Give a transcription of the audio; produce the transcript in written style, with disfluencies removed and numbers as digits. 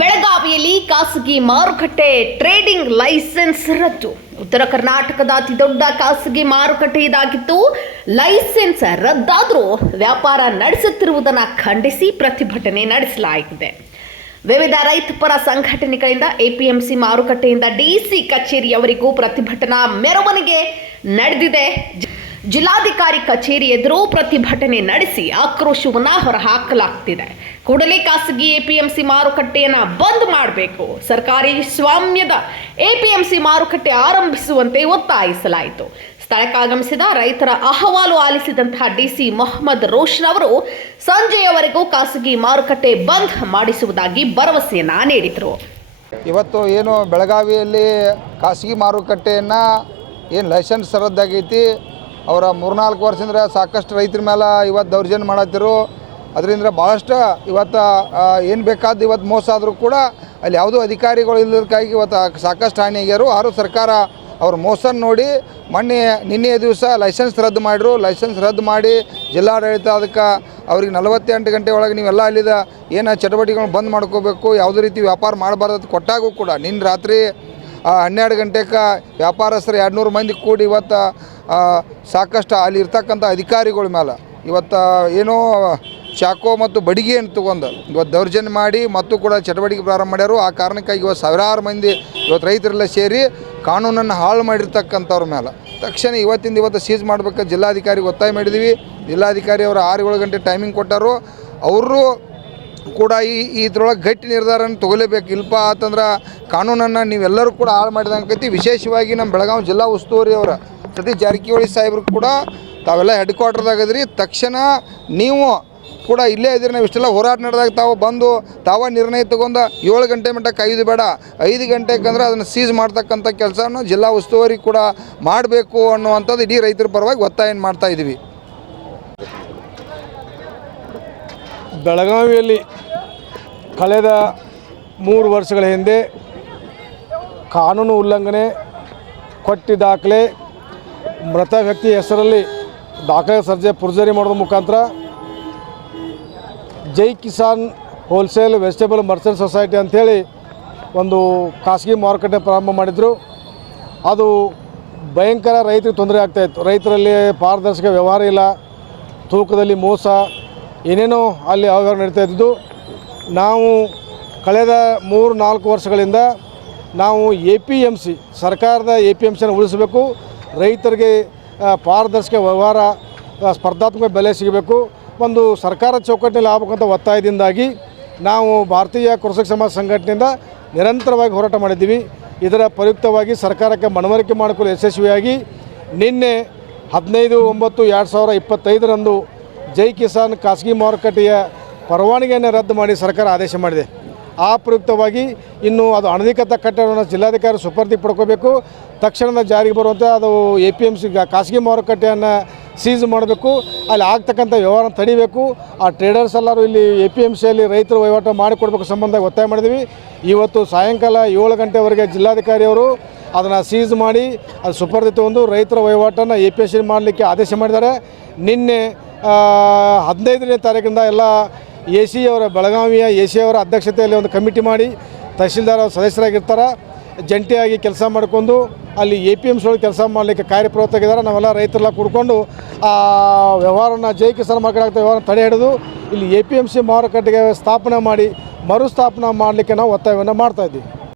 ಬೆಳಗಾವಿಯಲ್ಲಿ ಖಾಸಗಿ ಮಾರುಕಟ್ಟೆ ಟ್ರೇಡಿಂಗ್ ಲೈಸೆನ್ಸ್ ರದ್ದು. ಉತ್ತರ ಕರ್ನಾಟಕದ ಅತಿದೊಡ್ಡ ಖಾಸಗಿ ಮಾರುಕಟ್ಟೆ ಇದಾಗಿತ್ತು. ಲೈಸೆನ್ಸ್ ರದ್ದಾದರೂ ವ್ಯಾಪಾರ ನಡೆಸುತ್ತಿರುವುದನ್ನು ಖಂಡಿಸಿ ಪ್ರತಿಭಟನೆ ನಡೆಸಲಾಗಿದೆ. ವಿವಿಧ ರೈತ ಪರ ಸಂಘಟನೆಗಳಿಂದ ಎಪಿಎಂಸಿ ಮಾರುಕಟ್ಟೆಯಿಂದ ಡಿಸಿ ಕಚೇರಿಯವರೆಗೂ ಪ್ರತಿಭಟನಾ ಮೆರವಣಿಗೆ ನಡೆದಿದೆ. ಜಿಲ್ಲಾಧಿಕಾರಿ ಕಚೇರಿ ಎದುರು ಪ್ರತಿಭಟನೆ ನಡೆಸಿ ಆಕ್ರೋಶವನ್ನು ಹೊರಹಾಕಲಾಗ್ತಿದೆ. ಕೂಡಲೇ ಖಾಸಗಿ ಎಪಿಎಂಸಿ ಮಾರುಕಟ್ಟೆಯನ್ನು ಬಂದ್ ಮಾಡಬೇಕು, ಸರ್ಕಾರಿ ಸ್ವಾಮ್ಯದ ಎಪಿಎಂಸಿ ಮಾರುಕಟ್ಟೆ ಆರಂಭಿಸುವಂತೆ ಒತ್ತಾಯಿಸಲಾಯಿತು. ಸ್ಥಳಕ್ಕಾಗಮಿಸಿದ ರೈತರ ಅಹವಾಲು ಆಲಿಸಿದಂತಹ ಡಿಸಿ ಮೊಹಮ್ಮದ್ ರೋಷನ್ ಅವರು ಸಂಜೆಯವರೆಗೂ ಖಾಸಗಿ ಮಾರುಕಟ್ಟೆ ಬಂದ್ ಮಾಡಿಸುವುದಾಗಿ ಭರವಸೆಯನ್ನ ನೀಡಿದರು. ಇವತ್ತು ಏನು ಬೆಳಗಾವಿಯಲ್ಲಿ ಖಾಸಗಿ ಮಾರುಕಟ್ಟೆಯನ್ನು ಏನು ಲೈಸೆನ್ಸ್ ರದ್ದಾಗೈತಿ, ಅವರ 3-4 ವರ್ಷದಿಂದ ಸಾಕಷ್ಟು ರೈತರ ಮೇಲೆ ಇವತ್ತು ದೌರ್ಜನ್ಯ ಮಾಡತ್ತಿರು. ಅದರಿಂದ ಭಾಳಷ್ಟು ಇವತ್ತು ಏನು ಬೇಕಾದ ಇವತ್ತು ಮೋಸ ಆದರೂ ಕೂಡ ಅಲ್ಲಿ ಯಾವುದೂ ಅಧಿಕಾರಿಗಳು ಇಲ್ಲದಕ್ಕಾಗಿ ಇವತ್ತು ಸಾಕಷ್ಟು ಹಾನಿಯಾಗ್ಯಾರು. ಆದರೂ ಸರ್ಕಾರ ಅವ್ರ ಮೋಸ ನೋಡಿ ನಿನ್ನೆ ದಿವಸ ಲೈಸೆನ್ಸ್ ರದ್ದು ಮಾಡಿದ್ರು. ಲೈಸೆನ್ಸ್ ರದ್ದು ಮಾಡಿ ಜಿಲ್ಲಾಡಳಿತ ಅದಕ್ಕೆ ಅವ್ರಿಗೆ 48 ಗಂಟೆ ಒಳಗೆ ನೀವೆಲ್ಲ ಅಲ್ಲಿದ ಏನು ಚಟುವಟಿಕೆಗಳನ್ನ ಬಂದ್ ಮಾಡ್ಕೋಬೇಕು, ಯಾವುದೇ ರೀತಿ ವ್ಯಾಪಾರ ಮಾಡಬಾರ್ದು ಕೊಟ್ಟಾಗೂ ಕೂಡ ನಿನ್ನೆ ರಾತ್ರಿ 12 ಗಂಟೆಗೆ ವ್ಯಾಪಾರಸ್ಥರು 200 ಮಂದಿ ಕೂಡಿ ಇವತ್ತು ಸಾಕಷ್ಟು ಅಲ್ಲಿ ಇರ್ತಕ್ಕಂಥ ಅಧಿಕಾರಿಗಳ ಮೇಲೆ ಇವತ್ತು ಏನೋ ಚಾಕೋ ಮತ್ತು ಬಡಿಗೆಯನ್ನು ತೊಗೊಂಡು ಇವತ್ತು ದೌರ್ಜನ್ಯ ಮಾಡಿ ಮತ್ತು ಕೂಡ ಚಟುವಟಿಕೆ ಪ್ರಾರಂಭ ಮಾಡ್ಯಾರು. ಆ ಕಾರಣಕ್ಕಾಗಿ ಇವತ್ತು ಸಾವಿರಾರು ಮಂದಿ ಇವತ್ತು ರೈತರೆಲ್ಲ ಸೇರಿ ಕಾನೂನನ್ನು ಹಾಳು ಮಾಡಿರ್ತಕ್ಕಂಥವ್ರ ಮೇಲೆ ತಕ್ಷಣ ಇವತ್ತು ಸೀಸ್ ಮಾಡಬೇಕು ಜಿಲ್ಲಾಧಿಕಾರಿಗೆ ಒತ್ತಾಯ ಮಾಡಿದ್ದೀವಿ. ಜಿಲ್ಲಾಧಿಕಾರಿ ಅವರು 6-7 ಗಂಟೆ ಟೈಮಿಂಗ್ ಕೊಟ್ಟರು. ಅವರು ಕೂಡ ಇದ್ರೊಳಗೆ ಗಟ್ಟಿ ನಿರ್ಧಾರನ ತೊಗೊಲೇಬೇಕು. ಇಲ್ಪ ಅಂತಂದ್ರೆ ಕಾನೂನನ್ನು ನೀವೆಲ್ಲರೂ ಕೂಡ ಹಾಳು ಮಾಡಿದಂಗೈತಿ. ವಿಶೇಷವಾಗಿ ನಮ್ಮ ಬೆಳಗಾವಿ ಜಿಲ್ಲಾ ಉಸ್ತುವಾರಿ ಅವರ ಸತೀಶ್ ಜಾರಕಿಹೊಳಿ ಸಾಹೇಬ್ರು ಕೂಡ ತಾವೆಲ್ಲ ಹೆಡ್ ಕ್ವಾರ್ಟರ್ದಾಗದ್ರಿ, ತಕ್ಷಣ ನೀವು ಕೂಡ ಇಲ್ಲೇ ಇದ್ದೀರಿ. ನಾವು ಇಷ್ಟೆಲ್ಲ ಹೋರಾಟ ನಡೆದಾಗ ತಾವು ನಿರ್ಣಯ ತೊಗೊಂಡು 7 ಗಂಟೆ ಮಟ್ಟ ಕಾಯೋದು ಬೇಡ, 5 ಗಂಟೆಗೆ ಅಂದ್ರೆ ಅದನ್ನು ಸೀಸ್ ಮಾಡ್ತಕ್ಕಂಥ ಕೆಲಸವನ್ನು ಜಿಲ್ಲಾ ಉಸ್ತುವಾರಿ ಕೂಡ ಮಾಡಬೇಕು ಅನ್ನುವಂಥದ್ದು ಇಡೀ ರೈತರ ಪರವಾಗಿ ಒತ್ತಾಯ ಮಾಡ್ತಾಯಿದ್ದೀವಿ. ಬೆಳಗಾವಿಯಲ್ಲಿ ಕಳೆದ 3 ವರ್ಷಗಳ ಹಿಂದೆ ಕಾನೂನು ಉಲ್ಲಂಘನೆ ಕೊಟ್ಟಿ ದಾಖಲೆ ಮೃತ ವ್ಯಕ್ತಿಯ ಹೆಸರಲ್ಲಿ ದಾಖಲೆ ಫೋರ್ಜರಿ ಮಾಡೋದ್ರ ಮುಖಾಂತರ Jai Kisan wholesale vegetable merchant society ಅಂಥೇಳಿ ಒಂದು ಖಾಸಗಿ ಮಾರುಕಟ್ಟೆ ಪ್ರಾರಂಭ ಮಾಡಿದರು. ಅದು ಭಯಂಕರ ರೈತರಿಗೆ ತೊಂದರೆ ಆಗ್ತಾಯಿತ್ತು. ರೈತರಲ್ಲಿ ಪಾರದರ್ಶಕ ವ್ಯವಹಾರ ಇಲ್ಲ, ತೂಕದಲ್ಲಿ ಮೋಸ, ಏನೇನೋ ಅಲ್ಲಿ ಅವ್ಯವಹಾರ ನಡೀತಾ ಇದ್ದು. ನಾವು ಕಳೆದ 3-4 ವರ್ಷಗಳಿಂದ ನಾವು APMC ಸರ್ಕಾರದ APMCಯನ್ನು ಉಳಿಸಬೇಕು, ರೈತರಿಗೆ ಪಾರದರ್ಶಕ ವ್ಯವಹಾರ, ಸ್ಪರ್ಧಾತ್ಮಕ ಬೆಲೆ ಸಿಗಬೇಕು, ಒಂದು ಸರ್ಕಾರ ಚೌಕಟ್ಟಿನಲ್ಲಿ ಆಗಬೇಕಂತ ಒತ್ತಾಯದಿಂದಾಗಿ ನಾವು ಭಾರತೀಯ ಕೃಷಿಕ ಸಮಾಜ ಸಂಘಟನೆಯಿಂದ ನಿರಂತರವಾಗಿ ಹೋರಾಟ ಮಾಡಿದ್ದೀವಿ. ಇದರ ಪ್ರಯುಕ್ತವಾಗಿ ಸರ್ಕಾರಕ್ಕೆ ಮನವರಿಕೆ ಮಾಡಿಕೊಳ್ಳಲು ಯಶಸ್ವಿಯಾಗಿ ನಿನ್ನೆ 15/9/2025 ಜೈ ಕಿಸಾನ್ ಖಾಸಗಿ ಮಾರುಕಟ್ಟೆಯ ಪರವಾನಗಿಯನ್ನು ರದ್ದು ಮಾಡಿ ಸರ್ಕಾರ ಆದೇಶ ಮಾಡಿದೆ. ಆ ಪ್ರಯುಕ್ತವಾಗಿ ಇನ್ನು ಅದು ಅನಧಿಕೃತ ಕಟ್ಟಡವನ್ನು ಜಿಲ್ಲಾಧಿಕಾರಿ ಸುಪರ್ದಿ ಪಡ್ಕೋಬೇಕು, ತಕ್ಷಣದ ಜಾರಿಗೆ ಬರುವಂತೆ ಅದು APMC ಖಾಸಗಿ ಮಾರುಕಟ್ಟೆಯನ್ನು ಸೀಸ್ ಮಾಡಬೇಕು, ಅಲ್ಲಿ ಆಗ್ತಕ್ಕಂಥ ವ್ಯವಹಾರ ತಡಿಬೇಕು. ಆ ಟ್ರೇಡರ್ಸ್ ಎಲ್ಲರೂ ಇಲ್ಲಿ APMCಯಲ್ಲಿ ರೈತರು ವಹಿವಾಟು ಮಾಡಿಕೊಡ್ಬೇಕು ಸಂಬಂಧ ಒತ್ತಾಯ ಮಾಡಿದ್ವಿ. ಇವತ್ತು ಸಾಯಂಕಾಲ 7 ಗಂಟೆವರೆಗೆ ಜಿಲ್ಲಾಧಿಕಾರಿಯವರು ಅದನ್ನು ಸೀಸ್ ಮಾಡಿ ಅದು ಸುಪರ್ದಿ ತಗೊಂಡು ರೈತರ ವಹಿವಾಟನ್ನು APMC ಮಾಡಲಿಕ್ಕೆ ಆದೇಶ ಮಾಡಿದ್ದಾರೆ. ನಿನ್ನೆ 15ನೇ ತಾರೀಕಿಂದ ಎಲ್ಲ AC ಅವರ ಬೆಳಗಾವಿಯ AC ಅವರ ಅಧ್ಯಕ್ಷತೆಯಲ್ಲಿ ಒಂದು ಕಮಿಟಿ ಮಾಡಿ ತಹಶೀಲ್ದಾರ್ ಸದಸ್ಯರಾಗಿರ್ತಾರೆ, ಜಂಟಿಯಾಗಿ ಕೆಲಸ ಮಾಡಿಕೊಂಡು ಅಲ್ಲಿ APMC ಒಳಗೆ ಕೆಲಸ ಮಾಡಲಿಕ್ಕೆ ಕಾರ್ಯಪ್ರವೃತ್ತವಾಗಿದ್ದಾರೆ. ನಾವೆಲ್ಲ ರೈತರೆಲ್ಲ ಕೂಡ್ಕೊಂಡು ಆ ವ್ಯವಹಾರನ ಜೈ ಕಿಸಾನ್ ಮಾರುಕಟ್ಟೆ ವ್ಯವಹಾರ ತಡೆ ಹಿಡಿದು ಇಲ್ಲಿ APMC ಮಾರುಕಟ್ಟೆಗೆ ಸ್ಥಾಪನೆ ಮಾಡಿ ಮರುಸ್ಥಾಪನೆ ಮಾಡಲಿಕ್ಕೆ ನಾವು ಒತ್ತಾಯವನ್ನು ಮಾಡ್ತಾಯಿದ್ದೀವಿ.